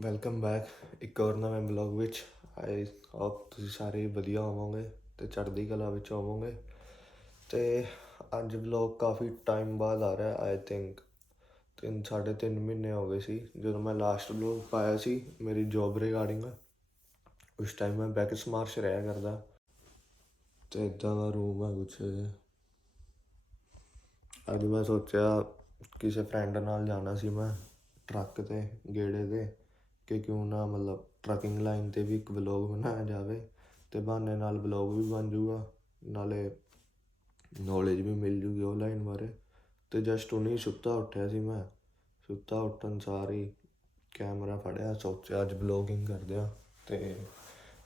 Welcome back ਇੱਕ ਹੋਰ ਨਵੇਂ ਬਲੌਗ ਵਿੱਚ ਆਈ ਹੋਪ ਤੁਸੀਂ ਸਾਰੇ ਵਧੀਆ ਹੋਵੋਗੇ ਤੇ ਚੜ੍ਹਦੀ ਕਲਾ ਵਿੱਚ ਹੋਵੋਗੇ। ਤੇ ਅੱਜ ਬਲੌਗ ਕਾਫੀ ਟਾਈਮ ਬਾਅਦ ਆ ਰਿਹਾ ਆਈ ਥਿੰਕ ਤਿੰਨ, ਸਾਢੇ ਤਿੰਨ ਮਹੀਨੇ ਹੋ ਗਏ ਸੀ। ਜਦੋਂ ਮੈਂ ਲਾਸਟ ਬਲੌਗ ਪਾਇਆ ਸੀ ਮੇਰੀ ਜੌਬ ਰਿਗਾਰਡਿੰਗ ਉਸ ਟਾਈਮ ਮੈਂ ਬੈਕ ਸਮਾਰਸ਼ ਰਿਹਾ ਕਰਦਾ। ਤੇ ਇਦਾਂ ਦਾ ਰੂਮ ਹੈ ਕੁਛ। ਅੱਜ ਮੈਂ ਸੋਚਿਆ ਕਿਸੇ ਫਰੈਂਡ ਨਾਲ ਜਾਣਾ ਸੀ ਮੈਂ, ਟਰੱਕ ਤੇ, ਗੇੜੇ ਤੇ। ਕਿ ਕਿਉਂ ਨਾ ਮਤਲਬ ਟਰੱਕਿੰਗ ਲਾਈਨ ਤੇ ਵੀ ਇੱਕ ਵਲੌਗ ਬਣਾਇਆ ਜਾਵੇ ਤੇ ਬਹਾਨੇ ਨਾਲ ਵਲੌਗ ਵੀ ਬਣ ਜਾਊਗਾ ਨਾਲੇ ਨੌਲੇਜ ਵੀ ਮਿਲ ਜੂਗੀ ਉਹ ਲਾਈਨ ਬਾਰੇ। ਤੇ ਜਸਟ ਉਹਨੇ ਸੁੱਤਾ ਉੱਠਿਆ ਸੀ ਮੈਂ। ਸੁੱਤਾ ਉੱਠਣ ਸਾਰ ਹੀ ਕੈਮਰਾ ਫੜਿਆ, ਸੋਚਿਆ ਅੱਜ ਵਲੌਗਿੰਗ ਕਰਦੇ ਆ ਤੇ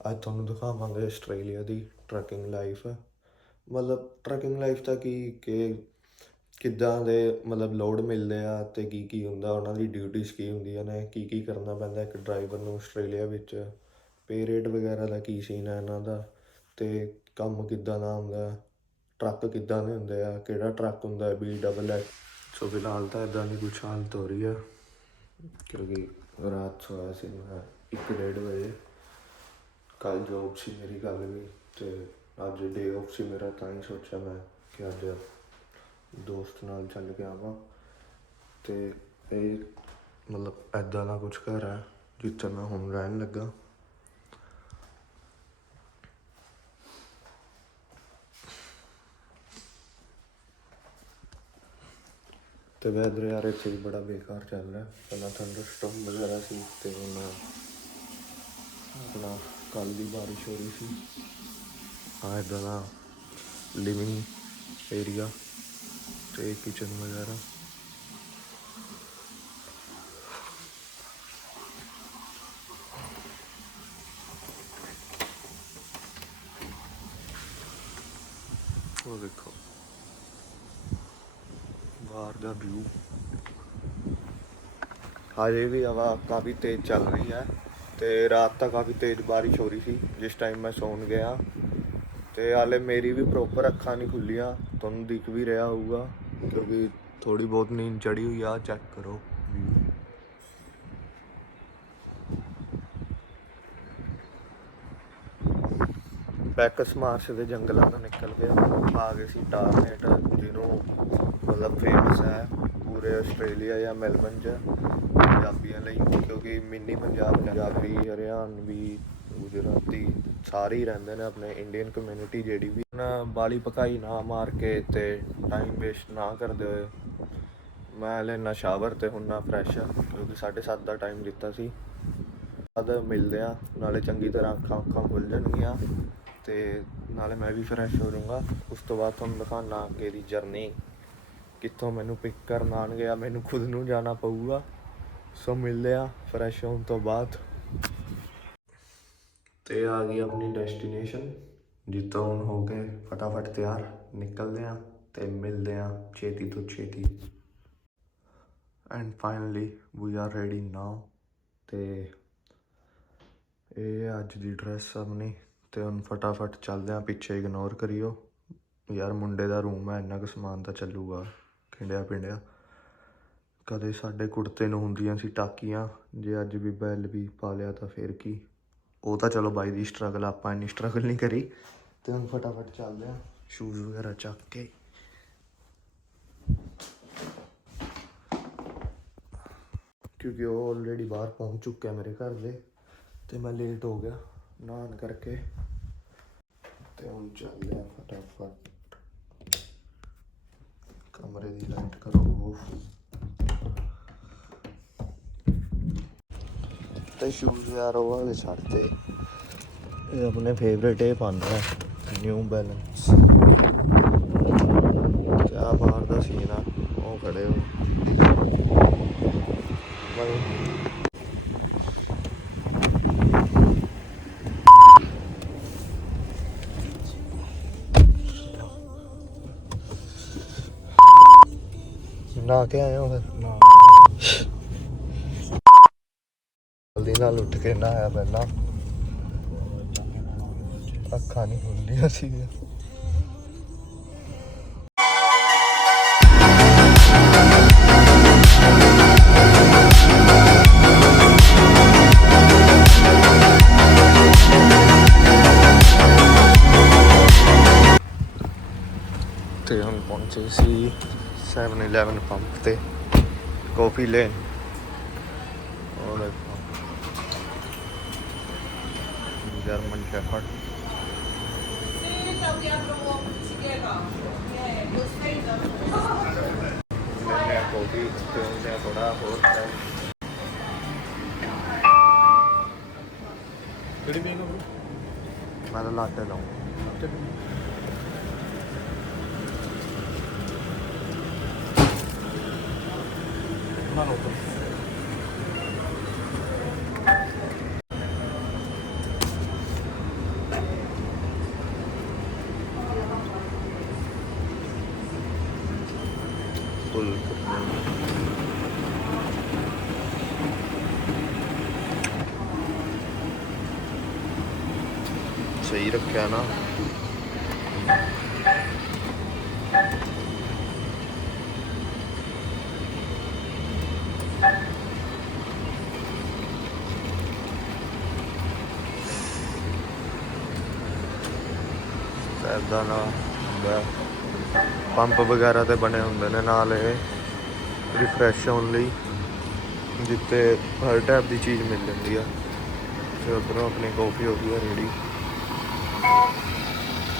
ਅੱਜ ਤੁਹਾਨੂੰ ਦਿਖਾਵਾਂਗੇ ਆਸਟ੍ਰੇਲੀਆ ਦੀ ਟਰੱਕਿੰਗ ਲਾਈਫ ਮਤਲਬ ਟਰੱਕਿੰਗ ਲਾਈਫ ਤਾਂ ਕੀ, ਕਿ ਕਿੱਦਾਂ ਦੇ ਮਤਲਬ ਲੋਡ ਮਿਲਦੇ ਆ ਤੇ ਕੀ ਕੀ ਹੁੰਦਾ, ਉਹਨਾਂ ਦੀ ਡਿਊਟੀਜ਼ ਕੀ ਹੁੰਦੀਆਂ ਨੇ, ਕੀ ਕੀ ਕਰਨਾ ਪੈਂਦਾ ਇੱਕ ਡਰਾਈਵਰ ਨੂੰ ਆਸਟ੍ਰੇਲੀਆ ਵਿੱਚ? ਪੇ ਰੇਟ ਵਗੈਰਾ ਦਾ ਕੀ ਸੀਨ ਹੈ ਇਹਨਾਂ ਦਾ? ਤੇ ਕੰਮ ਕਿੱਦਾਂ ਦਾ ਹੁੰਦਾ? ਟਰੱਕ ਕਿੱਦਾਂ ਦੇ ਹੁੰਦੇ ਆ? ਕਿਹੜਾ ਟਰੱਕ ਹੁੰਦਾ? ਬੀ ਡਬਲ ਐਕਸ ਸੋ ਫਿਲਹਾਲ ਤਾਂ ਇਦਾਂ ਦੀ ਕੁਛ ਹਾਲਤ ਹੋ ਰਹੀ ਆ, ਕਿਉਂਕਿ ਰਾਤ ਸੋਇਆ ਸੀ ਮੈਂ ਇੱਕ ਡੇਢ ਵਜੇ। ਕੱਲ ਜੋਬ ਸੀ ਮੇਰੀ ਕੱਲ ਵੀ, ਤੇ ਅੱਜ ਡੇ ਆਫ ਸੀ ਮੇਰਾ, ਤਾਂ ਹੀ ਸੋਚਿਆ ਮੈਂ ਕਿ ਅੱਜ ਦੋਸਤ ਨਾਲ ਚੱਲ ਗਿਆ ਵਾਂ ਤੇ ਇਹ ਮਤਲਬ ਐਦਾਂ ਦਾ ਕੁਝ ਘਰ ਹੈ, ਜਿੱਥੇ ਮੈਂ ਹੁਣ ਰਹਿਣ ਲੱਗਾ। ਤੇ ਵੈਦਰ ਯਾਰ ਇੱਥੇ ਵੀ ਬੜਾ ਬੇਕਾਰ ਚੱਲ ਰਿਹਾ। ਪਹਿਲਾਂ ਥੰਡਰਸਟੋਰਮ ਵਗੈਰਾ ਸੀ ਤੇ ਹੁਣ ਆਪਣਾ ਕੱਲ ਦੀ ਬਾਰਿਸ਼ ਹੋ ਰਹੀ ਸੀ। ਆ ਇੱਦਾਂ ਦਾ ਲਿਵਿੰਗ ਏਰੀਆ ਤੇ ਕਿਚਨ ਵਗੈਰਾ ਉਹ ਦੇਖੋ। ਬਾਹਰ ਦਾ ਵਿਊ ਹਜੇ ਵੀ ਹਵਾ ਕਾਫੀ ਤੇਜ਼ ਚੱਲ ਰਹੀ ਹੈ ਤੇ ਰਾਤ ਤਾਂ ਕਾਫੀ ਤੇਜ਼ ਬਾਰਿਸ਼ ਹੋ ਰਹੀ ਸੀ, ਜਿਸ ਟਾਈਮ ਮੈਂ ਸੌਣ ਗਿਆ। ਤੇ ਹਾਲੇ ਮੇਰੀ ਵੀ ਪ੍ਰੋਪਰ ਅੱਖਾਂ ਨਹੀਂ ਖੁੱਲੀਆਂ ਤੁਹਾਨੂੰ ਦਿਖ ਵੀ ਰਿਹਾ ਹੋਊਗਾ। ਕਿਉਂਕਿ ਥੋੜੀ ਬਹੁਤ ਨੀਂਦ ਚੜੀ ਹੋਈ ਆ ਚੈੱਕ ਕਰੋ view। ਬੈਕਸ ਮਾਰਸ਼ ਦੇ ਜੰਗਲਾਂ ਤੋਂ ਨਿਕਲ ਕੇ ਆ ਗਏ ਸੀ ਟਾਰਨੇਟ ਜਿਹਨੂੰ ਮਤਲਬ ਫੇਮਸ ਹੈ ਪੂਰੇ ਆਸਟ੍ਰੇਲੀਆ ਜਾਂ ਮੈਲਬਨ ਚ ਪੰਜਾਬੀਆਂ ਲਈ, ਕਿਉਂਕਿ ਮਿੰਨੀ ਪੰਜਾਬ, ਪੰਜਾਬੀ, ਹਰਿਆਣਵੀ ਗੁਜਰਾਤੀ ਸਾਰੇ ਹੀ ਰਹਿੰਦੇ ਨੇ ਆਪਣੇ ਇੰਡੀਅਨ ਕਮਿਊਨਿਟੀ ਜਿਹੜੀ ਵੀ ਨਾ ਬਾਲੀ ਪਕਾਈ ਨਾ ਮਾਰ ਕੇ ਤੇ ਟਾਈਮ ਵੇਸਟ ਨਾ ਕਰਦੇ ਹੋਏ। ਮੈਂ ਹਲੇ ਨਾ ਸ਼ਾਵਰ ਤੇ ਹੁਣ ਨਾ ਫਰੈਸ਼ ਆ, ਕਿਉਂਕਿ 7:30 ਦਾ ਟਾਈਮ ਦਿੱਤਾ ਸੀ। ਬਾਅਦ ਮਿਲਦੇ ਆ, ਨਾਲੇ ਚੰਗੀ ਤਰ੍ਹਾਂ ਅੱਖਾਂ ਅੱਖਾਂ ਖੁੱਲ ਜਾਣਗੀਆਂ ਤੇ ਨਾਲੇ ਮੈਂ ਵੀ ਫਰੈਸ਼ ਹੋ ਜਾਊਂਗਾ। ਉਸ ਤੋਂ ਬਾਅਦ ਤੁਹਾਨੂੰ ਦਿਖਾਉਣਾ ਅੱਗੇ ਦੀ ਜਰਨੀ ਕਿੱਥੋਂ ਮੈਨੂੰ ਪਿਕ ਕਰਨ ਆਉਣਗੇ ਗਿਆ ਮੈਨੂੰ ਖੁਦ ਨੂੰ ਜਾਣਾ ਪਊਗਾ। ਸੋ ਮਿਲਦੇ ਆ ਫਰੈਸ਼ ਹੋਣ ਤੋਂ ਬਾਅਦ। ਤੇ ਆ ਗਈ ਆਪਣੀ ਡੈਸਟੀਨੇਸ਼ਨ ਜਿੱਥੋਂ ਹੁਣ ਹੋ ਕੇ ਫਟਾਫਟ ਤਿਆਰ, ਨਿਕਲਦੇ ਆ ਤੇ ਮਿਲਦੇ ਆ ਛੇਤੀ ਤੋਂ ਛੇਤੀ। And finally we are ready now ਤੇ ਇਹ ਅੱਜ ਦੀ ਡਰੈਸ ਆਪਣੀ ਤੇ ਹੁਣ ਫਟਾਫਟ ਚੱਲਦੇ ਆ ਪਿੱਛੇ ਇਗਨੋਰ ਕਰਿਓ। ਯਾਰ ਮੁੰਡੇ ਦਾ ਰੂਮ ਹੈ, ਇੰਨਾ ਕੁ ਸਮਾਨ ਤਾਂ ਚੱਲੂਗਾ, ਖਿੰਡਿਆ ਪਿੰਡਿਆ। ਕਦੇ ਸਾਡੇ ਕੁੜਤੇ ਨੂੰ ਹੁੰਦੀਆਂ ਸੀ ਟਾਕੀਆਂ, ਜੇ ਅੱਜ ਵੀ ਬੈਲ ਵੀ ਪਾ ਲਿਆ ਤਾਂ ਫੇਰ ਕੀ? ਉਹ ਤਾਂ ਚਲੋ ਬਾਈ ਦੀ ਸਟਰਗਲ ਆਪਾਂ ਇੰਨੀ ਸਟਰਗਲ ਨਹੀਂ ਕਰੀ। ਤੇ ਹੁਣ ਫਟਾਫਟ ਚੱਲਦੇ ਆ ਸ਼ੂਜ਼ ਵਗੈਰਾ ਚੱਕ ਕੇ। ਕਿਉਂਕਿ ਉਹ ਆਲਰੇਡੀ ਬਾਹਰ ਪਹੁੰਚ ਚੁੱਕਿਆ ਮੇਰੇ ਘਰ ਦੇ, ਤੇ ਮੈਂ ਲੇਟ ਹੋ ਗਿਆ ਨਹਾਉਣ ਕਰਕੇ। ਤੇ ਹੁਣ ਚੱਲਦੇ ਆ ਫਟਾਫਟ। ਕਮਰੇ ਦੀ ਲਾਈਟ ਕਰੋ। off। ਤੇ ਸ਼ੂਜ਼ ਯਾਰ ਉਹ ਵਾਲੇ ਛੱਡਤੇ ਇਹ ਆਪਣੇ ਫੇਵਰੇਟ ਇਹ ਪਾਉਂਦਾ ਨਿਊ ਬੈਲੈਂਸ ਕਿਆ ਬਾਹਰ ਦਾ ਸੀਨ ਆ, ਉਹ ਖੜੇ ਹੋ। ਨਾ ਕੇ ਆਏ ਫਿਰ ਨਾਲ ਉੱਠ ਕੇ ਨਾ ਆਇਆ ਪਹਿਲਾਂ। ਅੱਖਾਂ ਨਹੀਂ ਖੁੱਲਦੀਆਂ ਸੀਗੀਆਂ। ਤੇ ਪਹੁੰਚੇ ਸੀ 7-11 ਪੰਪ ਤੇ। ਕਾਫੀ ਲੈਣ। ਔਰ ਦੇਖੋ ਜਰਮਨ ਸ਼ੈਫਰਡ ਲੈਣੇ ਆ ਕਾਫੀ ਤੇ ਉਹਨੇ ਥੋੜਾ ਹੋਰ ਟਾਈਮ ਕਿਹੜੀ ਪੀਂਗਾ ਮੈਂ ਤਾਂ ਲਾਟੇ ਲਾਉਂ ਨਾ ਲੋ ਫੁੱਲ ਸਹੀ ਰੱਖਿਆ ਨਾ। ਐਦਾਂ ਨਾ ਹੁੰਦਾ ਪੰਪ ਵਗੈਰਾ ਤੇ ਬਣੇ ਹੁੰਦੇ ਨੇ ਨਾਲ ਇਹ। ਰਿਫਰੈਸ਼ ਹੋਣ ਲਈ ਜਿੱਤੇ ਹਰ ਟਾਈਪ ਦੀ ਚੀਜ਼ ਮਿਲ ਜਾਂਦੀ ਆ। ਤੇ ਉਧਰੋਂ ਆਪਣੀ ਕਾਫੀ ਹੋ ਗਈ ਆ ਰੈਡੀ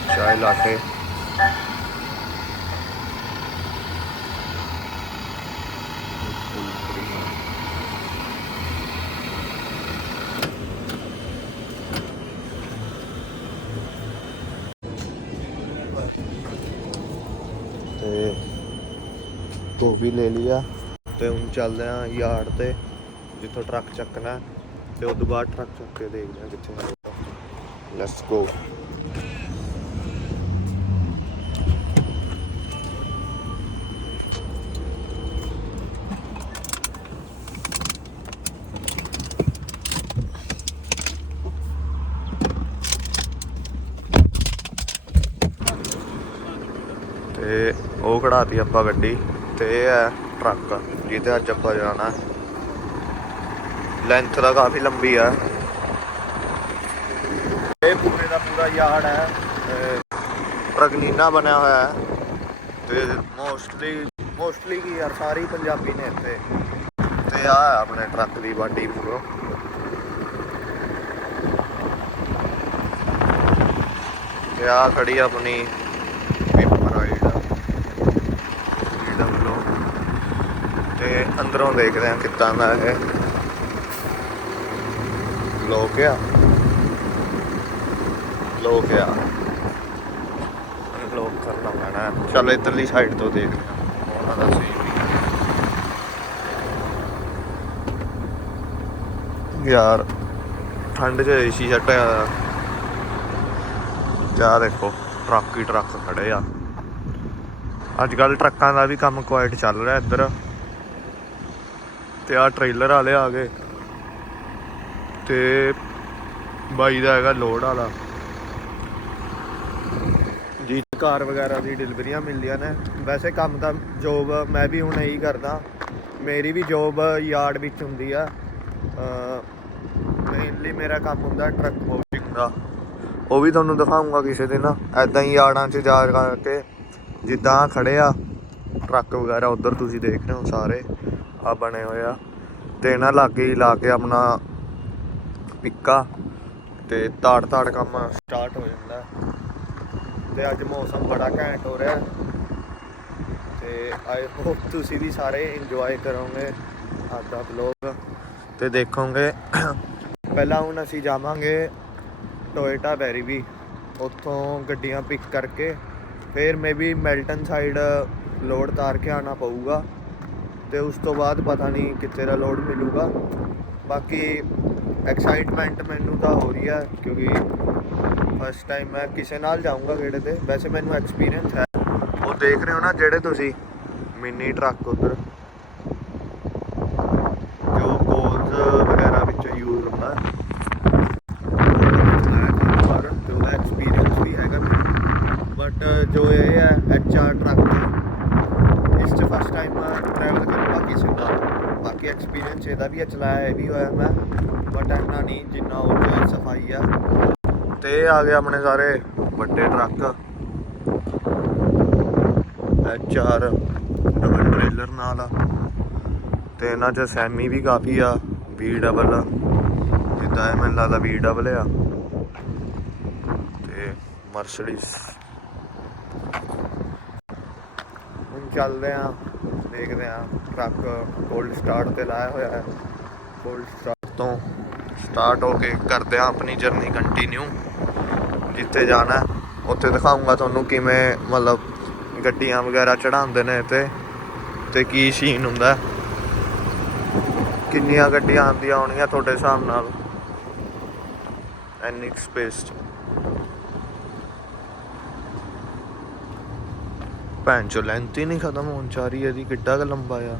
ਚਾਹ ਲਾਟੇ ਤੇ ਗੋਭੀ ਲੈ ਲਿਆ ਤੇ ਹੁਣ ਚੱਲਦੇ ਆ ਯਾਰਡ ਤੇ ਜਿੱਥੋਂ ਟਰੱਕ ਚੱਕਣਾ ਹੈ, ਤੇ ਉਸ ਤੋਂ ਬਾਅਦ ਟਰੱਕ ਚੱਕ ਕੇ ਦੇਖਦੇ ਆ ਕਿੱਥੇ ਲੈਟਸ ਗੋ ਤੇ ਉਹ ਕਢਾਤੀ ਆਪਾਂ ਗੱਡੀ ਤੇ ਇਹ ਹੈ ਟਰੱਕ, ਜਿਹਦੇ ਅੱਜ ਆਪਾਂ ਜਾਣਾ। ਲੈਂਥ ਦਾ ਕਾਫੀ ਲੰਬੀ ਆ ਇਹ ਪੂਰੇ ਦਾ ਪੂਰਾ ਯਾਰਡ ਹੈ ਪ੍ਰਗਨੀਨਾ ਬਣਿਆ ਹੋਇਆ ਹੈ। ਤੇ ਮੋਸਟਲੀ ਮੋਸਟਲੀ ਕੀ ਯਾਰ, ਸਾਰੇ ਪੰਜਾਬੀ ਨੇ ਇੱਥੇ। ਤੇ ਆ ਆਪਣੇ ਟਰੱਕ ਦੀ ਬਾਡੀ ਪੂਰੋ। ਤੇ ਆ ਖੜੀ ਆਪਣੀ ਪੇਪਰ ਰਾਈਡ ਡਬਲੋ ਤੇ ਅੰਦਰੋਂ ਦੇਖਦੇ ਆ ਕਿੱਦਾਂ ਦਾ ਇਹ। ਲੋਕ ਆ। ਲੋਕ ਆ। ਲੋਕ ਕਰਨਾ ਪੈਣਾ। ਚੱਲ ਇੱਧਰਲੀ ਸਾਈਡ ਤੋਂ ਦੇਖਦੇ ਆ ਉਹਨਾਂ ਦਾ ਸਹੀ ਵੀ ਯਾਰ ਠੰਡ 'ਚ ਏਸੀ ਸੈੱਟ ਆ। ਜਾ ਦੇਖੋ ਟਰੱਕ ਹੀ ਟਰੱਕ ਖੜੇ ਆ। ਅੱਜ ਕੱਲ ਟਰੱਕਾਂ ਦਾ ਵੀ ਕੰਮ ਕੁਆਇਟ ਚੱਲ ਰਿਹਾ ਇੱਧਰ। ਤੇ ਆ ਟ੍ਰੇਲਰ ਵਾਲੇ ਆ ਗਏ। ਤੇ ਬਾਈ ਦਾ ਹੈਗਾ ਲੋਡ ਵਾਲਾ। ਕਾਰ ਵਗੈਰਾ ਦੀ ਡਿਲੀਵਰੀਆਂ ਮਿਲਦੀਆਂ ਨੇ। ਵੈਸੇ ਕੰਮ ਤਾਂ ਜੋਬ ਮੈਂ ਵੀ ਹੁਣ ਇਹੀ ਕਰਦਾ। ਮੇਰੀ ਵੀ ਜੋਬ ਯਾਰਡ ਵਿੱਚ ਹੁੰਦੀ ਆ। ਮੇਨਲੀ ਮੇਰਾ ਕੰਮ ਹੁੰਦਾ ਟਰੱਕ ਵਾਸ਼ਿੰਗ ਦਾ। ਉਹ ਵੀ ਤੁਹਾਨੂੰ ਦਿਖਾਉਂਗਾ ਕਿਸੇ ਦਿਨ। ਐਦਾਂ ਹੀ ਯਾਰਡਾਂ 'ਚ ਜਾ ਕਰਕੇ ਜਿੱਦਾਂ ਆਹ ਖੜੇ ਆ ਟਰੱਕ ਵਗੈਰਾ ਉਧਰ ਤੁਸੀਂ ਦੇਖ ਰਹੇ ਹੋ ਸਾਰੇ। ਆ ਬਣੇ ਹੋਏ ਆ। ਤੇ ਇਹਨਾਂ ਲਾਗੇ ਹੀ ਲਾ ਕੇ ਆਪਣਾ ਪਿੱਕਾ ਤੇ ਤਾੜ ਤਾੜ ਕੰਮ ਸਟਾਰਟ ਹੋ ਜਾਂਦਾ। ਤੇ ਅੱਜ ਮੌਸਮ ਬੜਾ ਘੈਂਟ ਹੋ ਰਿਹਾ। ਹੈ। ਤੇ ਆਈ ਹੋਪ ਤੁਸੀਂ ਵੀ ਸਾਰੇ ਇੰਜੋਏ ਕਰੋਗੇ ਅੱਜ ਦਾ ਵਲੌਗ ਤੇ ਦੇਖੋਗੇ, ਪਹਿਲਾਂ ਹੁਣ ਅਸੀਂ ਜਾਵਾਂਗੇ ਟੋਇਟਾ ਵੈਰੀ ਵੀ ਉੱਥੋਂ ਗੱਡੀਆਂ ਪਿਕ ਕਰਕੇ ਫਿਰ ਮੇਬੀ ਮੈਲਟਨ ਸਾਈਡ ਲੋਡ ਤਾਰ ਕੇ ਆਣਾ ਪਊਗਾ। ਤੇ ਉਸ ਤੋਂ ਬਾਅਦ ਪਤਾ ਨਹੀਂ ਕਿੱਥੇ ਦਾ ਲੋਡ ਮਿਲੂਗਾ। ਬਾਕੀ ਐਕਸਾਈਟਮੈਂਟ ਮੈਨੂੰ ਤਾਂ ਹੋ ਰਹੀ ਹੈ ਕਿਉਂਕਿ ਫਸਟ ਟਾਈਮ ਮੈਂ ਕਿਸੇ ਨਾਲ ਜਾਊਂਗਾ ਗੇੜੇ ਤੇ ਵੈਸੇ ਮੈਨੂੰ ਐਕਸਪੀਰੀਅੰਸ ਹੈ। ਉਹ ਦੇਖ ਰਹੇ ਹੋ ਨਾ ਜਿਹੜੇ ਤੁਸੀਂ ਮਿੰਨੀ ਟਰੱਕ ਉਧਰ। ਜੋ ਕੋਲਸ ਵਗੈਰਾ ਵਿੱਚ ਯੂਜ਼ ਹੁੰਦਾ। ਹੈ ਪਰ ਤੇ ਉਹਦਾ ਐਕਸਪੀਰੀਅੰਸ ਵੀ ਹੈਗਾ। ਬਟ ਜੋ ਇਹ ਹੈ ਐਚਆਰ ਟਰੱਕ ਇਸ ਚ ਫਸਟ ਟਾਈਮ ਟਰੈਵਲ ਕਰੂੰਗਾ ਕਿਸੇ ਨਾਲ। ਬਾਕੀ ਐਕਸਪੀਰੀਅੰਸ ਇਹਦਾ ਵੀ ਹੈ, ਚਲਾਇਆ ਇਹ ਵੀ ਹੋਇਆ ਮੈਂ। ਬਟ ਇੰਨਾ ਨਹੀਂ ਜਿੰਨਾ ਉਹ 'ਚ ਸਫ਼ਾਈ ਆ। ਤੇ ਇਹ ਆ ਗਏ ਆਪਣੇ ਸਾਰੇ ਵੱਡੇ ਟਰੱਕ। ਚਾਰ ਡਬਲ ਟ੍ਰੇਲਰ ਨਾਲ। ਆ ਤੇ ਇਹਨਾਂ 'ਚ ਸੈਮੀ ਵੀ ਕਾਫੀ ਆ ਵੀ ਡਬਲ ਜਿੱਦਾਂ ਇਹ ਮੈਨੂੰ ਲੱਗਦਾ ਵੀ ਡਬਲ ਆ। ਤੇ ਮਰਸੀਡੀਜ਼ ਹੁਣ ਚੱਲਦੇ ਆ, ਦੇਖਦੇ ਆ, ਟਰੱਕ ਕੋਲਡ ਸਟਾਰਟ ਤੇ ਲਾਇਆ ਹੋਇਆ ਹੈ। ਕੋਲਡ ਸਟਾਰਟ ਤੋਂ ਸਟਾਰਟ ਹੋ ਕੇ ਕਰਦੇ ਆ ਆਪਣੀ ਜਰਨੀ ਕੰਟੀਨਿਊ ਜਿੱਥੇ ਜਾਣਾ ਉੱਥੇ ਦਿਖਾਉਂਗਾ ਤੁਹਾਨੂੰ ਕਿਵੇਂ ਮਤਲਬ ਗੱਡੀਆਂ ਵਗੈਰਾ ਚੜਾਉਂਦੇ ਨੇ ਤੇ ਤੇ ਕੀ ਸੀਨ ਹੁੰਦਾ ਕਿੰਨੀਆਂ ਗੱਡੀਆਂ ਆਉਂਦੀਆਂ ਹੋਣਗੀਆਂ ਤੁਹਾਡੇ ਹਿਸਾਬ ਨਾਲ? ਐਨੀ ਸਪੇਸ 'ਚ? ਭੈਣ ਚੋ ਲੈਂਥ ਹੀ ਨਹੀਂ ਖਤਮ ਹੋਣ ਚਾ ਰਹੀ, ਇਹਦੀ ਕਿੱਡਾ ਕੁ ਲੰਬਾ ਆ।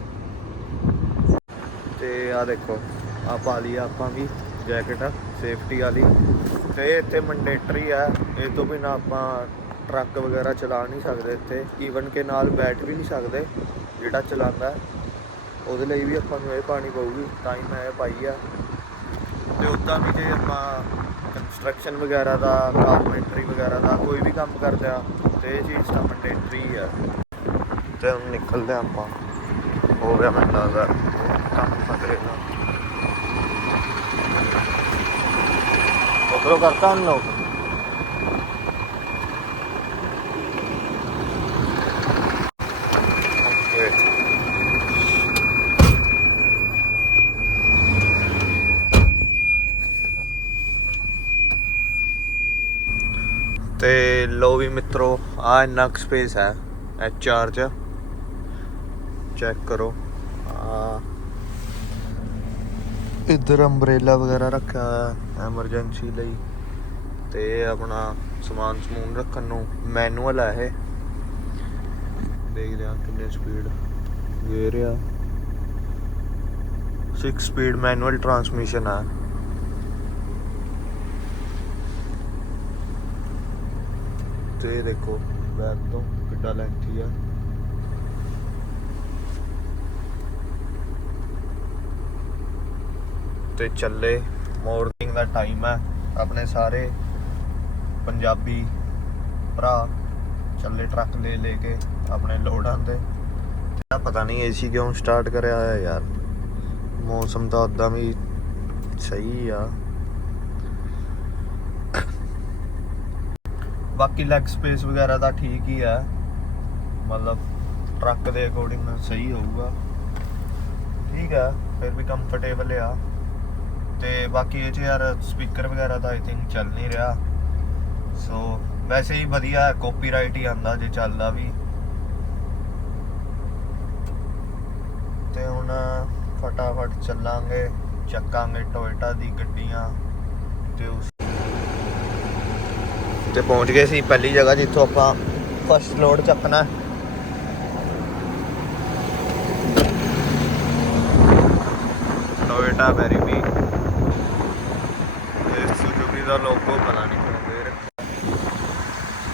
ਤੇ ਆ ਦੇਖੋ ਆ ਪਾ ਲਈ ਆਪਾਂ ਵੀ। ਜੈਕਟ ਸੇਫਟੀ ਵਾਲੀ। ਤੇ ਇਹ ਇੱਥੇ ਮੰਡੇਟਰੀ ਆ। ਇਹ ਤੋਂ ਬਿਨਾ ਆਪਾਂ ਟਰੱਕ ਵਗੈਰਾ ਚਲਾ ਨਹੀਂ ਸਕਦੇ ਇੱਥੇ। ਈਵਨ ਕਿ ਨਾਲ ਬੈਠ ਵੀ ਨਹੀਂ ਸਕਦੇ, ਜਿਹੜਾ ਚਲਾਉਂਦਾ। ਉਹਦੇ ਲਈ ਵੀ ਆਪਾਂ ਨੂੰ ਇਹ ਪਾਣੀ ਪਊਗੀ, ਤਾਂ ਹੀ ਮੈਂ ਇਹ ਪਾਈ ਆ। ਤੇ ਉੱਦਾਂ ਵੀ ਜੇ ਆਪਾਂ ਕੰਸਟਰਕਸ਼ਨ ਵਗੈਰਾ ਦਾ ਕਾਰਪੈਂਟਰੀ ਵਗੈਰਾ ਦਾ ਕੋਈ ਵੀ ਕੰਮ ਕਰਦੇ ਆ, ਤੇ ਇਹ ਚੀਜ਼ ਤਾਂ ਮੰਡੇਟਰੀ ਆ। ਤੇ ਹੁਣ ਨਿਕਲਦੇ ਆ ਆਪਾਂ। ਹੋ ਗਿਆ ਮੈਨੂੰ ਲੱਗਦਾ ਕੰਮ ਖਤਰੇ ਨਾਲ ਉਧਰੋਂ ਕਰਤਾ ਹਨ ਤੇ ਲੋ ਵੀ ਮਿੱਤਰੋ ਆ ਇੰਨਾ ਸਪੇਸ ਹੈ ਐਚ ਆਰ ਚ। ਚੈੱਕ ਕਰੋ। ਆ ਇੱਧਰ ਅੰਬ੍ਰੇਲਾ ਵਗੈਰਾ ਰੱਖਿਆ ਹੋਇਆ ਐਮਰਜੈਂਸੀ ਲਈ। ਤੇ ਆਪਣਾ ਸਮਾਨ ਸਮੂਨ ਰੱਖਣ ਨੂੰ ਮੈਨੂਅਲ ਹੈ ਇਹ। ਦੇਖਦੇ ਆ ਕਿੰਨੇ ਸਪੀਡ ਦੇ ਰਿਹਾ 6 ਸਪੀਡ ਮੈਨੂਅਲ ਟਰਾਂਸਮਿਸ਼ਨ ਹੈ ਤੇ ਦੇਖੋ ਬੈਕ ਤੋਂ ਕਿੱਡਾ ਲੈਂਥੀ ਆ। ਤੇ ਚੱਲੇ। ਮਾਰਨਿੰਗ ਦਾ ਟਾਈਮ ਹੈ। ਆਪਣੇ ਸਾਰੇ ਪੰਜਾਬੀ ਭਰਾ ਚੱਲੇ ਟਰੱਕ ਲੈ ਲੈ ਕੇ ਆਪਣੇ ਲੋਡਾਂ ਤੇ। ਤੇ ਪਤਾ ਨਹੀਂ ਏਸੀ ਕਿਉਂ ਸਟਾਰਟ ਕਰਿਆ ਹੋਇਆ ਯਾਰ। ਮੌਸਮ ਤਾਂ ਉਦਾਂ ਵੀ ਸਹੀ ਆ। ਬਾਕੀ ਲੈਗ ਸਪੇਸ ਵਗੈਰਾ ਤਾਂ ਠੀਕ ਹੀ ਆ। ਮਤਲਬ ਟਰੱਕ ਦੇ ਅਕੋਰਡਿੰਗ ਸਹੀ ਹੋਊਗਾ। ਠੀਕ ਆ, ਫਿਰ ਵੀ ਕੰਫਰਟੇਬਲ ਆ। ਤੇ ਬਾਕੀ ਇਹ ਚ ਯਾਰ ਸਪੀਕਰ ਵਗੈਰਾ ਤਾਂ ਆਈ ਥਿੰਕ ਚੱਲ ਨਹੀਂ ਰਿਹਾ। ਸੋ ਵੈਸੇ ਹੀ ਵਧੀਆ ਕਾਪੀਰਾਈਟ ਹੀ ਆਂਦਾ ਜੇ ਚੱਲਦਾ ਵੀ। ਤੇ ਹੁਣ ਫਟਾਫਟ ਚੱਲਾਂਗੇ, ਚੱਕਾਂਗੇ ਟੋਇਟਾ ਦੀ ਗੱਡੀਆਂ ਤੇ ਉਸ ਤੇ ਪਹੁੰਚ ਗਏ ਸੀ ਪਹਿਲੀ ਜਗ੍ਹਾ ਜਿੱਥੋਂ ਆਪਾਂ ਫਸਟ ਲੋਡ ਚੱਕਣਾ। ਟੋਇਟਾ ਵੈਰੀ ਵੀ ਸੁਜ਼ੂਕੀ ਲੋਗੋ ਪਤਾ ਨਹੀਂ ਕਿਉਂ ਦੇ ਰੱਖਿਆ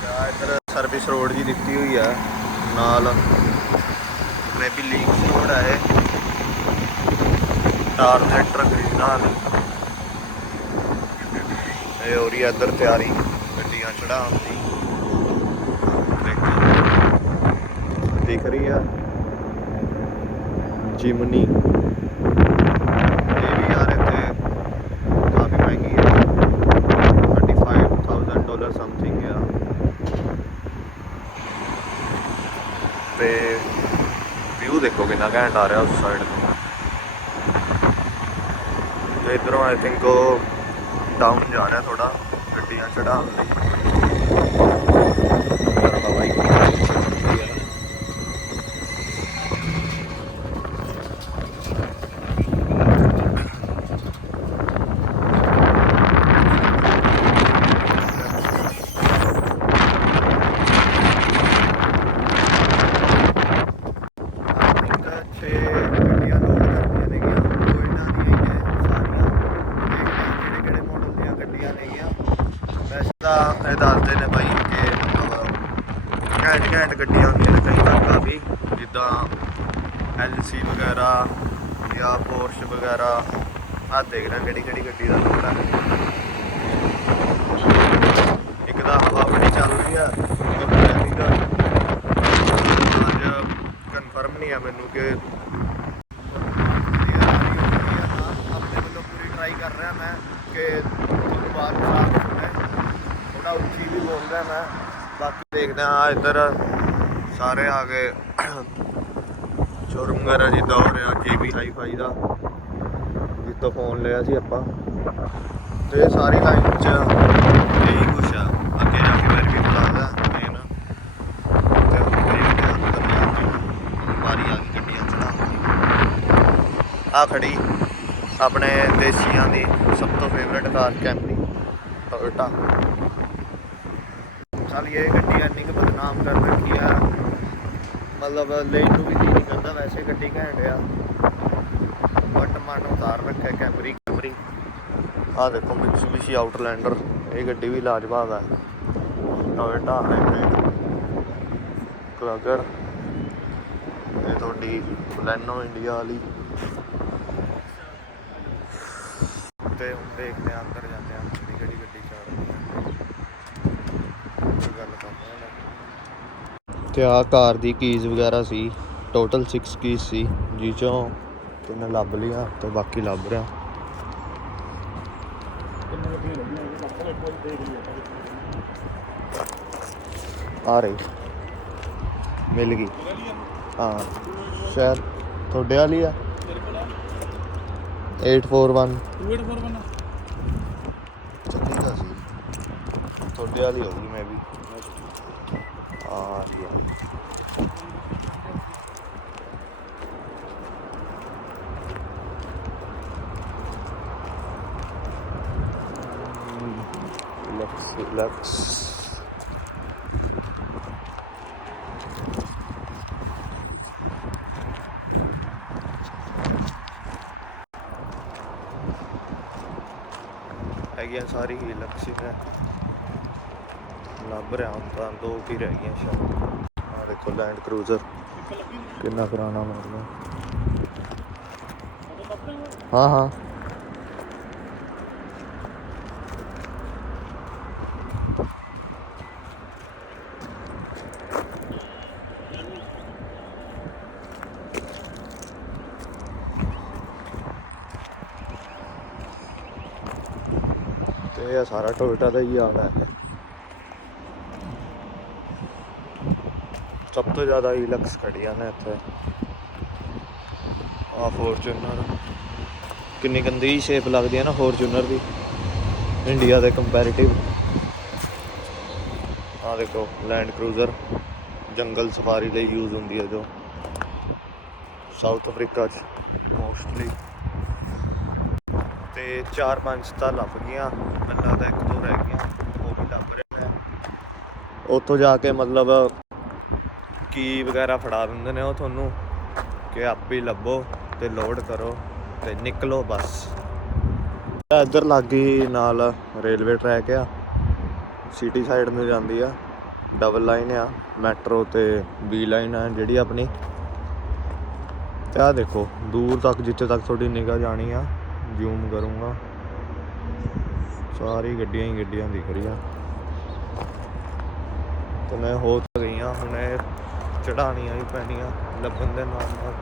ਜਾਂ ਇੱਧਰ ਸਰਵਿਸ ਰੋਡ ਜੀ ਦਿੱਤੀ ਹੋਈ ਆ, ਨਾਲ ਮੇ ਵੀ ਲੀਕ ਰੋਡ ਆ ਇਹ। ਟਾਰ ਸੈਕਟਰ ਗ੍ਰੀਨ ਨਾਲ ਇਹ ਹੋ ਰਹੀ ਇੱਧਰ ਤਿਆਰੀ, ਗੱਡੀਆਂ ਚੜਾਉਣ ਦੀ। ਦੇਖੋ ਰਹੀ ਆ, ਜਿਮਨੀ ਇਹ ਵੀ ਯਾਰ ਇੱਥੇ ਕਾਫੀ ਮਹਿੰਗੀ ਹੈ 35000 ਡਾਲਰ ਸਮਥਿੰਗ ਆ ਤੇ ਵਿਊ ਦੇਖੋ ਕਿੰਨਾ ਘੈਂਟ ਆ ਰਿਹਾ ਉਸ ਸਾਈਡ ਤੋਂ ਤੇ ਇਧਰੋਂ ਆਈ ਥਿੰਕ ਉਹ ਡਾਊਨ ਜਾ ਰਿਹਾ ਥੋੜਾ ਗੱਡੀਆਂ ਚੜਾਉਣ ਲਈ ਯਾਰ ਬਾਬਾ ਜੀ ਛੇ ਗੱਡੀਆਂ ਲੋਡ ਕਰਨੀਆਂ ਨੇਗੀਆਂ ਟੋਇਟਾ ਦੀਆਂ ਹੀ ਹੈ ਸਾਰੀਆਂ ਦੇਖਦੇ ਕਿਹੜੇ ਕਿਹੜੇ ਮਾਡਲ ਦੀਆਂ ਗੱਡੀਆਂ ਨੇਗੀਆਂ ਵੈਸੇ ਤਾਂ ਇਹ ਦੱਸਦੇ ਨੇ ਬਾਈ ਕਿ ਮਤਲਬ ਘੈਂਟ ਘੈਂਟ ਗੱਡੀਆਂ ਹੁੰਦੀਆਂ ਨੇ ਕਈ ਤਾਂ ਕਾਫੀ ਜਿੱਦਾਂ ਐਲਸੀ ਵਗੈਰਾ ਜਾਂ ਪੋਰਸ਼ ਵਗੈਰਾ। ਆ ਦੇਖਣਾ ਕਿਹੜੀ ਕਿਹੜੀ ਗੱਡੀ ਦਾ ਲੋਡ ਹੈ ਇੱਕ ਤਾਂ ਹਵਾ ਬੜੀ ਚੱਲ ਰਹੀ ਆ, ਇੱਕ ਦਾ ਨਹੀਂ ਆ ਮੈਨੂੰ ਕਿ clear ਆ ਰਹੀ ਹੋਊਗੀ ਜਾਂ ਨਾ। ਆਪਣੇ ਵੱਲੋਂ ਪੂਰੀ ਟਰਾਈ ਕਰ ਰਿਹਾ ਮੈਂ ਕਿ ਤੁਹਾਨੂੰ ਬਾਤ ਸਾਫ਼ ਸੁਣੇ ਥੋੜਾ ਉੱਚੀ ਵੀ ਬੋਲ ਰਿਹਾ ਮੈਂ ਬਾਕੀ ਦੇਖਦੇ ਹਾਂ ਇੱਧਰ ਸਾਰੇ ਆ ਗਏ। ਸ਼ੋਰੂਮ ਵਗੈਰਾ ਜਿੱਦਾਂ ਹੋ ਰਿਹਾ ਜੀਬੀ ਹਾਈਫਾਈ ਦਾ। ਜਿੱਤੋਂ ਫੋਨ ਲਿਆ ਸੀ ਆਪਾਂ। ਤੇ ਸਾਰੀ ਲਾਈਨ 'ਚ ਇਹੀ ਕੁਛ ਆ। ਅੱਗੇ ਜਾ ਕੇ ਮੇਰੇ ਵੀ ਮੇਨ ਤੇ ਹੁਣ ਦੇਖਦੇ ਹਾਂ ਅੰਦਰ ਜਾ ਕੇ ਬਾਰੀ ਆ ਗਈ ਗੱਡੀਆਂ ਚੜਾਉਣ ਆ ਖੜੀ ਆਪਣੇ ਦੇਸੀਆਂ ਦੀ ਸਭ ਤੋਂ ਫੇਵਰਟ ਕਾਰ ਕੈਂਪਰੀ ਟੋਇਟਾ ਚੱਲ ਇਹ ਗੱਡੀ ਇੰਨੀ ਕੁ ਬਦਨਾਮ ਕਰ ਰੱਖੀ ਆ। ਮਤਲਬ ਲੈਣ ਨੂੰ ਵੀ ਜੀ ਨਹੀਂ ਕਰਦਾ, ਵੈਸੇ ਗੱਡੀ ਘੈਂਟ ਆ। ਬਟ ਮਨ ਉਤਾਰ ਰੱਖਿਆ ਕੈਮਰੀ ਕੈਮਰੀ। ਆ ਦੇਖੋ ਮਿਟਸੂਬੀਸ਼ੀ ਆਊਟਲੈਂਡਰ ਇਹ ਗੱਡੀ ਵੀ ਲਾਜਵਾਬ ਹੈ ਟੋਇਟਾ ਹਾਈਬ੍ਰਿਡ ਕਰਾਗਰ ਇਹ ਤੁਹਾਡੀ ਪਲੈਨੋ ਇੰਡੀਆ ਵਾਲੀ। ਤੇ ਹੁਣ ਦੇਖਦੇ ਆ ਕਿਹੜੀ ਕਿਹੜੀ ਗੱਡੀ ਚੜ੍ਹਦੀ ਆ ਗੱਲ ਕਰਦੇ ਆ ਤੇ ਆ ਕਾਰ ਦੀ ਕੀਜ਼ ਵਗੈਰਾ ਸੀ ਟੋਟਲ 6 ਕੀਜ਼ ਸੀ ਜਿਹ ਚੋਂ ਤਿੰਨ ਲੱਭ ਲਿਆ ਤੇ ਬਾਕੀ ਲੱਭ ਰਿਹਾ। ਆ ਰਹੀ ਮਿਲ ਗਈ। ਹਾਂ ਸ਼ਾਇਦ ਤੁਹਾਡੇ ਵਾਲੀ ਆ। 841 ਚੱਲੀ ਤਾਂ ਸੀ। ਤੁਹਾਡੇ ਵਾਲੀ ਹੋਊਗੀ ਮੈਂ ਵੀ ਆ ਰਹੀ ਆ Lux, Lux. ਹੈਗੀਆਂ ਸਾਰੀ ਹੀ ਲਕਸ਼ੀ ਹੈ ਲੱਭ ਰਿਹਾ ਹੁਣ ਤਾਂ ਦੋ ਕੀ ਰਹਿ ਗਈਆਂ ਸ਼ਾਇਦ। ਆ ਦੇਖੋ ਲੈਂਡ ਕਰੂਜ਼ਰ ਕਿੰਨਾ ਪੁਰਾਣਾ ਮਾਡਲ ਹੈ। ਹਾਂ ਹਾਂ। ਤੇ ਸਾਰਾ ਟੋਇਟਾ ਦਾ ਹੀ ਹਾਲ ਹੈ। ਸਭ ਤੋਂ ਜ਼ਿਆਦਾ ਇਲੈਕਸ ਖੜੀਆਂ ਨੇ ਇੱਥੇ। ਆ ਫੋਰਚੂਨਰ ਕਿੰਨੀ ਗੰਦੀ ਸ਼ੇਪ ਲੱਗਦੀ ਹੈ ਨਾ ਫੋਰਚੂਨਰ ਦੀ। ਇੰਡੀਆ ਦੇ ਕੰਪੈਰੀਟਿਵ ਆ ਦੇਖੋ ਲੈਂਡ ਕਰੂਜ਼ਰ ਜੰਗਲ ਸਫਾਰੀ ਲਈ ਯੂਜ਼ ਹੁੰਦੀ ਹੈ ਜੋ। ਸਾਊਥ ਅਫਰੀਕਾ 'ਚ ਮੋਸਟਲੀ ਤੇ ਚਾਰ ਪੰਜ ਤਾਂ ਲੱਭ ਗਈਆਂ। ਮੈਨੂੰ ਲੱਗਦਾ ਇੱਕ ਦੋ ਰਹਿ ਗਈਆਂ ਉਹ ਵੀ ਲੱਭ ਰਿਹਾ ਮੈਂ ਉੱਥੋਂ ਜਾ ਕੇ ਮਤਲਬ ਕੀ ਵਗੈਰਾ ਫੜਾ ਦਿੰਦੇ ਨੇ ਉਹ ਤੁਹਾਨੂੰ? ਕਿ ਆਪੇ ਹੀ ਲੱਭੋ ਤੇ ਲੋਡ ਕਰੋ ਤੇ ਨਿਕਲੋ ਬਸ। ਇੱਧਰ ਲਾਗੀ ਨਾਲ ਰੇਲਵੇ ਟਰੈਕ ਆ। ਸਿਟੀ ਸਾਈਡ ਨੂੰ ਜਾਂਦੀ ਆ। ਡਬਲ ਲਾਈਨ ਆ ਮੈਟਰੋ ਤੇ ਬੀ ਲਾਈਨ ਆ ਜਿਹੜੀ ਆਪਣੀ। ਤੇ ਆ ਦੇਖੋ ਦੂਰ ਤੱਕ ਜਿੱਥੇ ਤੱਕ ਤੁਹਾਡੀ ਨਿਗਾਹ ਜਾਣੀ ਆ ਜ਼ੂਮ ਕਰੂੰਗਾ। ਸਾਰੀ ਗੱਡੀਆਂ ਹੀ ਗੱਡੀਆਂ ਦਿਖ ਰਹੀਆਂ। ਤੇ ਮੈਂ ਹੋ ਗਈਆਂ, ਹੁਣ ਇਹ ਚੜਾਣੀਆਂ ਵੀ ਪੈਣੀਆਂ ਲੱਭਣ ਦੇ ਨਾਲ ਨਾਲ।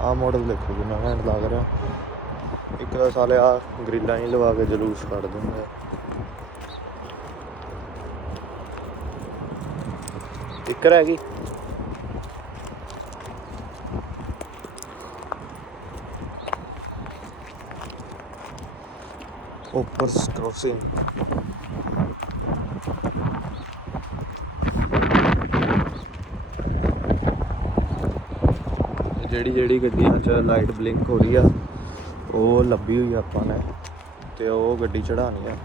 ਆਹ ਮਾਡਲ ਦੇਖੋ ਕਿੰਨਾ ਘੈਂਟ ਲੱਗ ਰਿਹਾ। ਇੱਕ ਤਾਂ ਸਾਲੇ ਆ ਗ੍ਰਿਲਾਂ ਹੀ ਲਵਾ ਕੇ ਜਲੂਸ ਕੱਢ ਦਿੰਦੇ ਆ। ਇੱਕ ਰਹਿ ਗਈ। Hoppers Crossing. ਜਿਹੜੀ ਜਿਹੜੀ ਗੱਡੀਆਂ 'ਚ ਲਾਈਟ ਬਲਿੰਕ ਹੋ ਰਹੀ ਆ, ਉਹ ਲੱਭੀ ਹੋਈ ਆਪਾਂ ਨੇ, ਤੇ ਉਹ ਗੱਡੀ ਚੜਾਣੀ ਆ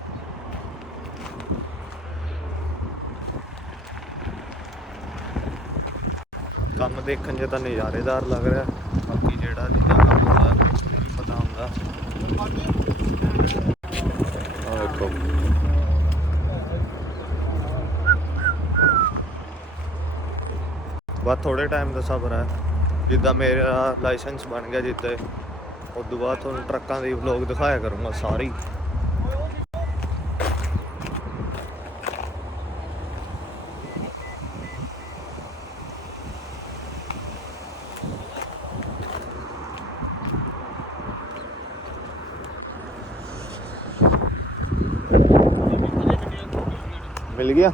ਕੰਮ ਦੇਖਣ 'ਚ ਤਾਂ ਨਜ਼ਾਰੇਦਾਰ ਲੱਗ ਰਿਹਾ, ਬਾਕੀ ਜਿਹੜਾ ਜਿੱਦਾਂ ਕੰਮ ਪਤਾ ਹੁੰਦਾ ਆ ਬਸ ਥੋੜੇ ਟਾਈਮ ਦਾ ਸਬਰ ਹੈ। ਜਿੱਦਾਂ ਮੇਰਾ ਲਾਇਸੈਂਸ ਬਣ ਗਿਆ ਜਿੱਤੇ ਉਸ ਤੋਂ ਬਾਅਦ ਤੁਹਾਨੂੰ ਟਰੱਕਾਂ ਦੀ ਵਲੌਗ ਦਿਖਾਇਆ ਕਰੂੰਗਾ ਸਾਰੀ। ਮਿਲ ਗਿਆ।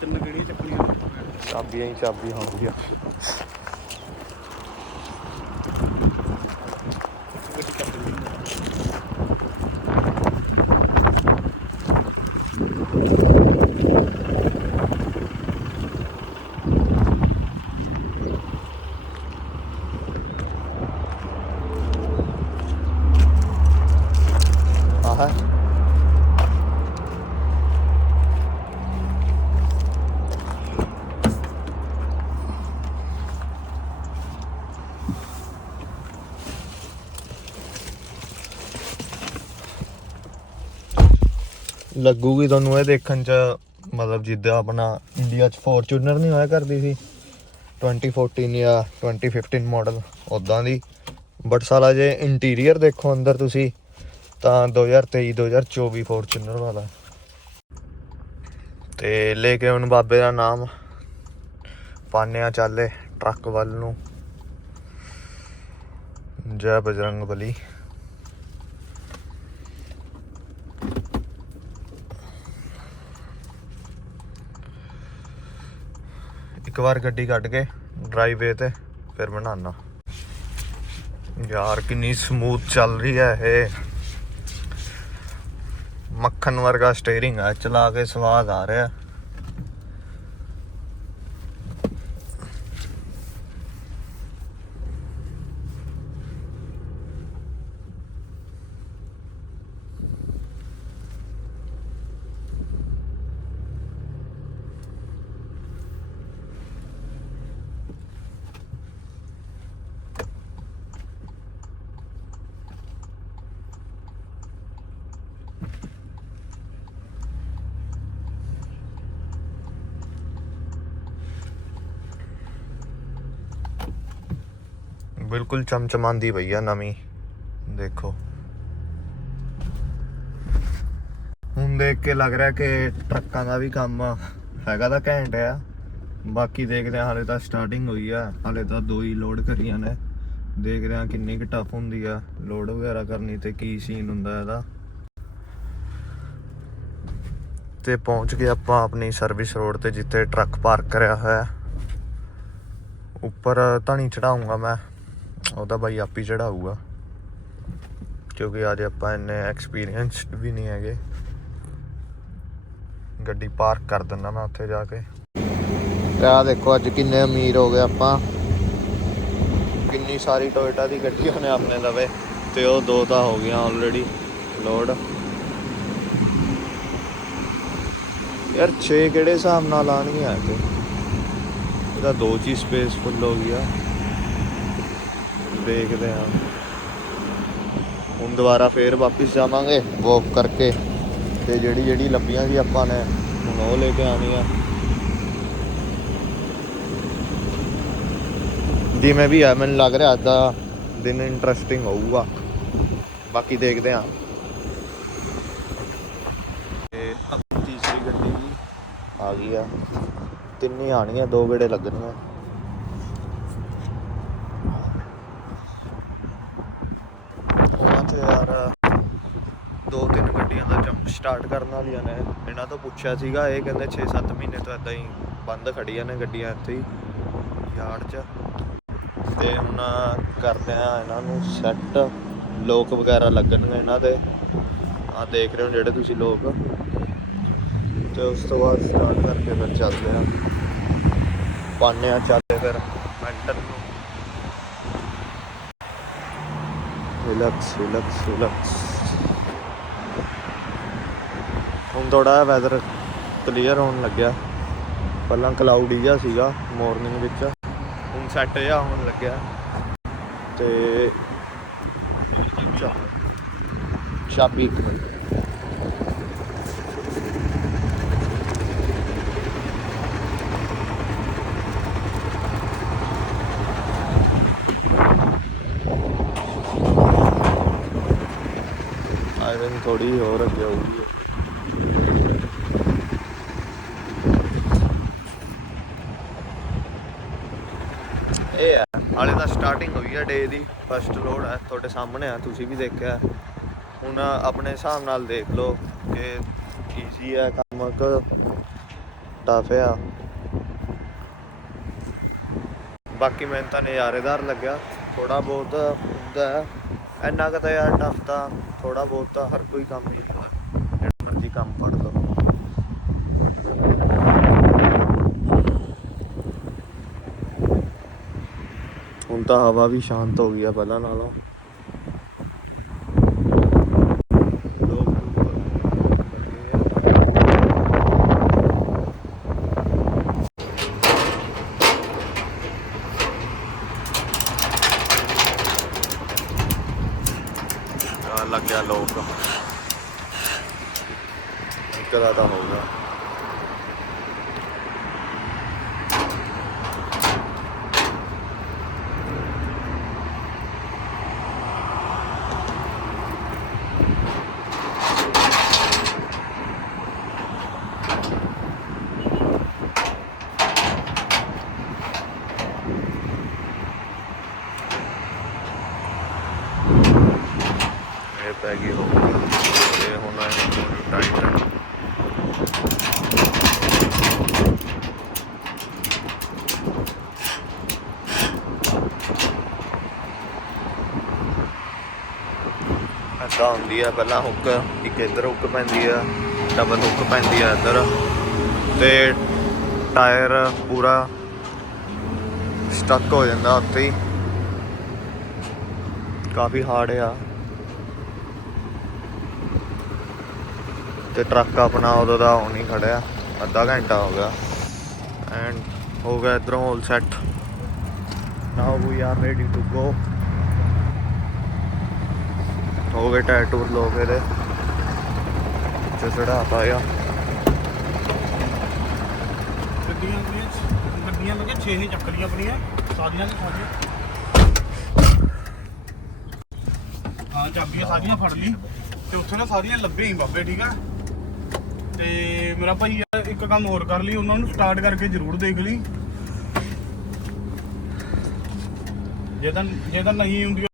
ਤਿੰਨ ਗੜੀਆਂ ਚੱਕਣੀਆਂ ਚਾਬੀਆਂ ਹੀ ਚਾਬੀ ਹੁੰਦੀ ਲੱਗੂਗੀ ਤੁਹਾਨੂੰ ਇਹ ਦੇਖਣ ਚ, ਮਤਲਬ ਜਿੱਦਾਂ ਆਪਣਾ ਇੰਡੀਆ ਚ ਫੋਰਚੂਨਰ ਨਹੀਂ ਹੋਇਆ ਕਰਦੀ ਸੀ। 2014 ਜਾਂ 2015 ਮਾਡਲ ਉਦਾਂ ਦੀ। ਬਟ ਸਾਲਾ ਜੇ ਇੰਟੀਰੀਅਰ ਦੇਖੋ ਅੰਦਰ ਤੁਸੀਂ, ਤਾਂ 2023 2024 ਫੋਰਚੂਨਰ ਵਾਲਾ। ਤੇ ਲੈ ਕੇ ਹੁਣ ਬਾਬੇ ਦਾ ਨਾਮ, ਪਾਨਿਆ ਚਾਲੇ, ਟਰੱਕ ਵੱਲ ਨੂੰ। ਜੈ ਬਜਰੰਗ ਬਲੀ। ਇੱਕ ਵਾਰ ਗੱਡੀ ਕੱਢ ਕੇ ਡਰਾਈਵੇ ਤੇ ਫਿਰ ਬਣਾਉਣਾ ਯਾਰ ਕਿੰਨੀ ਸਮੂਥ ਚੱਲ ਰਹੀ ਹੈ ਇਹ। ਮੱਖਣ ਵਰਗਾ ਸਟੀਅਰਿੰਗ ਹੈ ਚਲਾ ਕੇ ਸਵਾਦ ਆ ਰਿਹਾ। ਬਿਲਕੁਲ ਚਮਚਮਾਂਦੀ ਪਈ ਆ ਨਵੀਂ। ਦੇਖੋ। ਹੁਣ ਦੇਖ ਕੇ ਲੱਗ ਰਿਹਾ ਕਿ ਟਰੱਕਾਂ ਦਾ ਵੀ ਕੰਮ ਹੈਗਾ ਤਾਂ ਘੈਂਟ ਆ। ਬਾਕੀ ਦੇਖਦੇ ਆ, ਹਾਲੇ ਤਾਂ ਸਟਾਰਟਿੰਗ ਹੋਈ ਆ। ਹਾਲੇ ਤਾਂ ਦੋ ਹੀ ਲੋਡ ਕਰੀਆਂ ਨੇ। ਦੇਖਦੇ ਆ ਕਿੰਨੀ ਕੁ ਟਫ ਹੁੰਦੀ ਆ। ਲੋਡ ਵਗੈਰਾ ਕਰਨੀ ਤੇ ਕੀ ਸੀਨ ਹੁੰਦਾ ਇਹਦਾ। ਤੇ ਪਹੁੰਚ ਗਏ ਆਪਾਂ ਆਪਣੀ ਸਰਵਿਸ ਰੋਡ ਤੇ, ਜਿੱਥੇ ਟਰੱਕ ਪਾਰਕ ਕਰਿਆ ਹੋਇਆ। ਉੱਪਰ ਤਾਂ ਨਹੀਂ ਚੜਾਉਂਗਾ ਮੈਂ। ਉਹ ਤਾਂ ਬਾਈ ਆਪ ਹੀ ਚੜਾਊਗਾ ਕਿਉਂਕਿ ਅੱਜ ਆਪਾਂ ਇੰਨੇ ਐਕਸਪੀਰੀਅੰਸਡ ਵੀ ਨਹੀਂ ਹੈਗੇ। ਗੱਡੀ ਪਾਰਕ ਕਰ ਦਿੰਦਾ ਮੈਂ ਉੱਥੇ ਜਾ ਕੇ। ਤੇ ਆ ਦੇਖੋ ਅੱਜ ਕਿੰਨੇ ਅਮੀਰ ਹੋ ਗਏ ਆਪਾਂ। ਕਿੰਨੀ ਸਾਰੀ ਟੋਇਟਾ ਦੀ ਗੱਡੀਆਂ ਨੇ ਆਪਣੇ ਲਵੇ। ਤੇ ਉਹ ਦੋ ਤਾਂ ਹੋ ਗਈਆਂ ਆਲਰੇਡੀ ਲੋਡ ਯਾਰ 6 ਕਿਹੜੇ ਹਿਸਾਬ ਨਾਲ ਆਣਗੀਆਂ ਤੇ ਇਹਦਾ ਦੋ ਚ ਹੀ ਸਪੇਸ ਫੁੱਲ ਹੋ ਗਿਆ ਦੇਖਦੇ ਹਾਂ। ਹੁਣ ਦੁਬਾਰਾ ਫੇਰ ਵਾਪਿਸ ਜਾਵਾਂਗੇ ਵਾਕ ਕਰਕੇ। ਤੇ ਜਿਹੜੀ ਜਿਹੜੀ ਲੱਭੀਆਂ ਸੀ ਆਪਾਂ ਨੇ, ਹੁਣ ਉਹ ਲੈ ਕੇ ਆਣੀ ਆ। ਜਿਵੇਂ ਵੀ ਆ, ਮੈਨੂੰ ਲੱਗ ਰਿਹਾ ਅੱਜ ਦਾ ਦਿਨ ਇੰਟਰਸਟਿੰਗ ਹੋਊਗਾ। ਬਾਕੀ ਦੇਖਦੇ ਹਾਂ। ਤੇ ਤੀਸਰੀ ਗੱਡੀ ਵੀ ਆ ਗਈ ਆ। ਤਿੰਨ ਹੀ ਆਣੀਆਂ ਦੋ ਗੇੜੇ ਲੱਗਣਗੇ ਉਹਨਾਂ ਤੇ ਯਾਰ ਦੋ ਤਿੰਨ ਗੱਡੀਆਂ ਦਾ ਜੰਪ ਸਟਾਰਟ ਕਰਨ ਵਾਲੀਆਂ ਨੇ। ਇਹਨਾਂ ਤੋਂ ਪੁੱਛਿਆ ਸੀਗਾ, ਇਹ ਕਹਿੰਦੇ 6-7 ਮਹੀਨੇ ਤੋਂ ਇਦਾਂ ਹੀ ਬੰਦ ਖੜੀਆਂ ਨੇ ਗੱਡੀਆਂ ਇੱਥੇ ਹੀ, ਯਾਰਡ 'ਚ। ਤੇ ਹੁਣ ਕਰਦੇ ਆ ਇਹਨਾਂ ਨੂੰ ਸੈੱਟ ਲੋਕ ਵਗੈਰਾ ਲੱਗਣਗੇ ਇਹਨਾਂ ਦੇ। ਆ ਦੇਖ ਰਹੇ ਹੋ ਜਿਹੜੇ ਤੁਸੀਂ ਲੋਕ। ਤੇ ਉਸ ਤੋਂ ਬਾਅਦ ਸਟਾਰਟ ਕਰਕੇ ਫਿਰ ਚੱਲਦੇ ਆ ਪਾਣੇ ਆ ਚੱਲਦੇ ਫਿਰ ਮੈਂਟਲ ਨੂੰ। ਰਿਲੈਕਸ ਰਿਲੈਕਸ ਰਿਲੈਕਸ ਹੁਣ ਥੋੜਾ ਵੈਦਰ ਕਲੀਅਰ ਹੋਣ ਲੱਗਿਆ। ਪਹਿਲਾਂ ਕਲਾਉਡੀ ਜਿਹਾ ਸੀਗਾ ਮਾਰਨਿੰਗ ਵਿੱਚ। ਹੁਣ ਸੈੱਟ ਜਿਹਾ ਹੋਣ ਲੱਗਿਆ। ਤੇ ਚਾ ਚਾਬੀ ਇੱਕ ਮਿੰਟ। ਆਈ ਥਿੰਕ ਥੋੜੀ ਹੋਰ ਅੱਗੇ ਹੋਊਗੀ ਇਹ ਡੇ ਦੀ ਫਸਟ ਲੋਡ ਹੈ ਤੁਹਾਡੇ ਸਾਹਮਣੇ ਆ, ਤੁਸੀਂ ਵੀ ਦੇਖਿਆ। ਹੁਣ ਆਪਣੇ ਹਿਸਾਬ ਨਾਲ ਦੇਖ ਲਓ ਕਿ ਈਜ਼ੀ ਹੈ ਕੰਮ ਕਿ ਟਫ ਆ। ਬਾਕੀ ਮੈਨੂੰ ਤਾਂ ਨਜ਼ਾਰੇਦਾਰ ਲੱਗਿਆ ਥੋੜਾ ਬਹੁਤ ਹੁੰਦਾ ਇੰਨਾ ਕੁ ਤਾਂ ਯਾਰ ਟਫ ਤਾਂ ਥੋੜਾ ਬਹੁਤ ਤਾਂ ਹਰ ਕੋਈ ਕੰਮ ਹੀ ਹੁੰਦਾ ਜਿਹੜਾ ਮਰਜ਼ੀ ਕੰਮ ਪੜ ਲਓ। ਹੁਣ ਤਾਂ ਹਵਾ ਵੀ ਸ਼ਾਂਤ ਹੋ ਗਈ ਆ ਪਹਿਲਾਂ ਨਾਲੋਂ ਲੋਕ ਲੱਗੇ ਆ। ਆ ਲੱਗ ਗਿਆ ਲੋਕ ਇੱਕ ਦਾ ਤਾਂ ਹੋਊਗਾ ਇਹ ਪੈ ਗਈ ਹੋ ਤੇ ਹੁਣ ਇਹ ਟਾਈਟ ਏਦਾਂ ਹੁੰਦੀ ਆ, ਪਹਿਲਾਂ ਹੁੱਕ, ਇੱਕ ਇੱਧਰ ਹੁੱਕ ਪੈਂਦੀ ਆ ਡਬਲ ਹੁੱਕ ਪੈਂਦੀ ਆ ਇੱਧਰ। ਤੇ ਟਾਇਰ ਪੂਰਾ ਸਟਕ ਹੋ ਜਾਂਦਾ ਉੱਥੇ ਹੀ। ਕਾਫੀ ਹਾਰਡ ਆ। ਤੇ ਟਰੱਕ ਆਪਣਾ ਉਦੋਂ ਦਾ ਹੁਣ ਹੀ ਖੜਿਆ, ਅੱਧਾ ਘੰਟਾ ਹੋ ਗਿਆ। ਐਂਡ ਹੋ ਗਿਆ ਇਧਰੋਂ all set now we are ready to go ਹੋ ਗਏ ਟਾਇਰ ਟੂਰ ਲੋਕ ਇਹਦੇ ਤੇ ਚੜਾਤਾ ਆ। ਗੱਡੀਆਂ ਆਪਣੀਆਂ ਗੱਡੀਆਂ ਲੱਗੇ 6 ਹੀ ਚੱਕਰੀਆਂ ਆਪਣੀਆਂ, ਸਾਰੀਆਂ ਦੀ ਸਾਰੀਆਂ। ਹਾਂ, ਚਾਬੀਆਂ ਸਾਰੀਆਂ ਫੜ ਲਈ ਤੇ ਉੱਥੇ ਨਾ ਸਾਰੀਆਂ ਲੱਭੇ ਹੀ ਬਾਬੇ, ਠੀਕ ਆ? ਤੇ ਮੇਰਾ ਭਾਈ ਇੱਕ ਕੰਮ ਹੋਰ ਕਰ ਲਈ, ਉਹਨਾਂ ਨੂੰ ਸਟਾਰਟ ਕਰਕੇ ਜ਼ਰੂਰ ਦੇਖ ਲਈ। ਜੇ ਤਾਂ ਜੇ ਤਾਂ ਨਹੀਂ ਹੁੰਦੀ